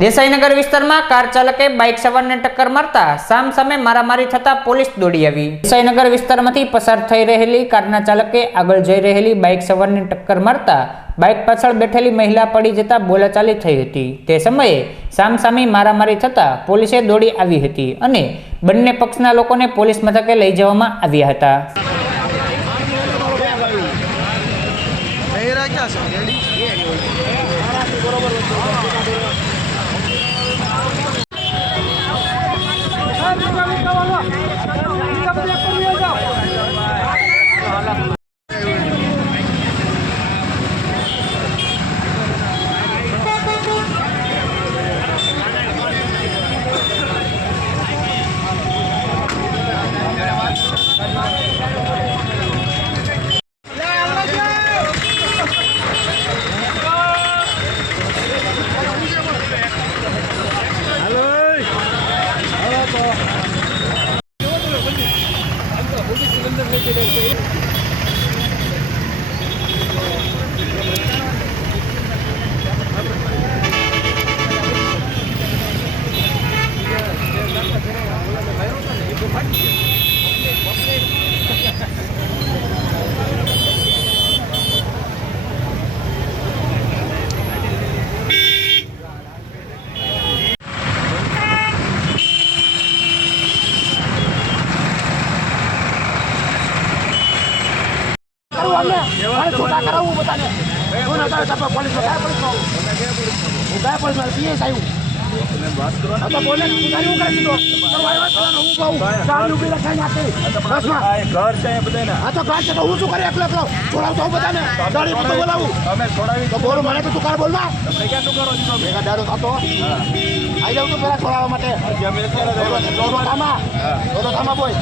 દેસાઈનગર વિસ્તારમાં કાર ચાલકે બાઇક સવારને ટક્કર મારતા સામસામે મારામારી થતા પોલીસ દોડી આવી। દેસાઈનગર વિસ્તારમાંથી પસાર થઈ રહેલી કારના ચાલકે આગળ જઈ રહેલી બાઇક સવારને ટક્કર મારતા બાઇક પાછળ બેઠેલી મહિલા પડી જતા બોલાચાલી થઈ હતી। તે સમયે સામસામી મારામારી થતા પોલીસે દોડી આવી હતી અને બંને પક્ષના લોકોને પોલીસ મથકે લઈ જવામાં આવ્યા હતા। छोटा कराऊं बताने कौन आता है सब पुलिस उधर पुलिस पीएस आयु बात करो अच्छा बोले तू गाड़ी कर दो करवायो तो હું કહું ગાડી ઉભી રખાઈ નાખે બસમાં ઘર છે બધાને આ તો ઘર છે તો હું શું કરે એકલો છોડાવ તો બધાને ગાડી પર બોલાવું અમે છોડાવી તો બોલ મને તો તું કાર બોલવા તમે ક્યાં તું કરો છો મેગા ડારો થતો આઈ જાવ તો પેલા છોડાવવા માટે જમે દોડો થામા બોય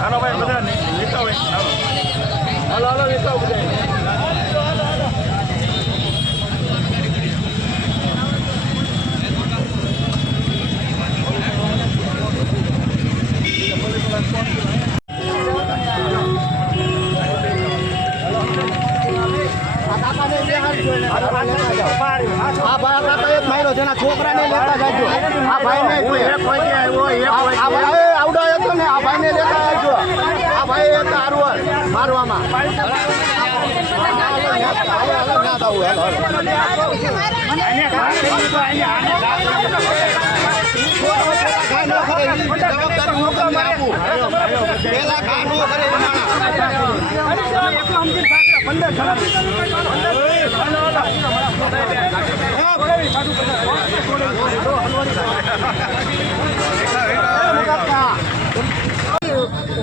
હાલો ભાઈ બધા લેતા હોય હાલો હાલો લેતા બધા છોકરાને લેતા જાજો આ ભાઈને આવડો હતો ને આ ભાઈને લેતા જાજો આ ભાઈ હતા આરવર મારવામાં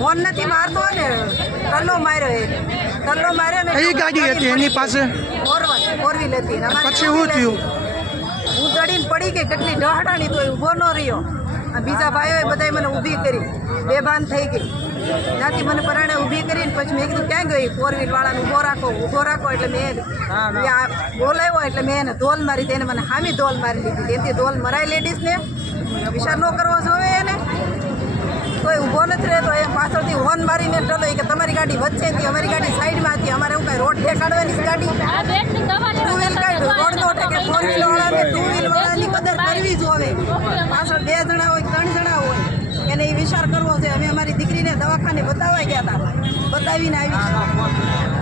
ફોન નથી મારતો ને તલ્લો માર્યો ને કઈ ગાડી હતી એની પાસે? ફોર વ્હીલ હતી। પછી શું થયું? હું દડીને પડી ગઈ, કેટલી ડહાડાની તો ઊભો ન રહ્યો। બીજા ભાઈઓએ બધાએ મને ઊભી કરી, બેભાન થઈ ગઈ। ત્યાંથી મને પરાણે ઊભી કરીને પછી મેં કીધું ક્યાં ગઈ? ફોર વ્હીલ વાળાને ઊભો રાખો એટલે મેં બોલાવ્યો એટલે મેં એને ધોલ મારી, તેને મને હામી ધોલ મારી લીધી। તેથી ધોલ મરાય લેડીઝને વિચાર ન કરવો જોઈએ એને। કોઈ ઊભો નથી રહેતો, એ પાછળથી હોર્ન મારીને ટલો કે તમારી ગાડી વચ્ચે હતી, અમારી ગાડી સાઈડમાં હતી, અમારે એવું કાંઈ રોડ દેખાડવાની ગાડી ટુ વ્હીલ કાંઈ રોડ તો કે ફોર વ્હીલ વાળાને ટુ વ્હીલ વાળાની કદર કરવી જ હોય। પાછળ 2 જણા હોય 3 જણા હોય એને એ વિચાર કરવો છે। અમે અમારી દીકરીને દવાખાને બતાવવા ગયા હતા, બતાવીને આવી।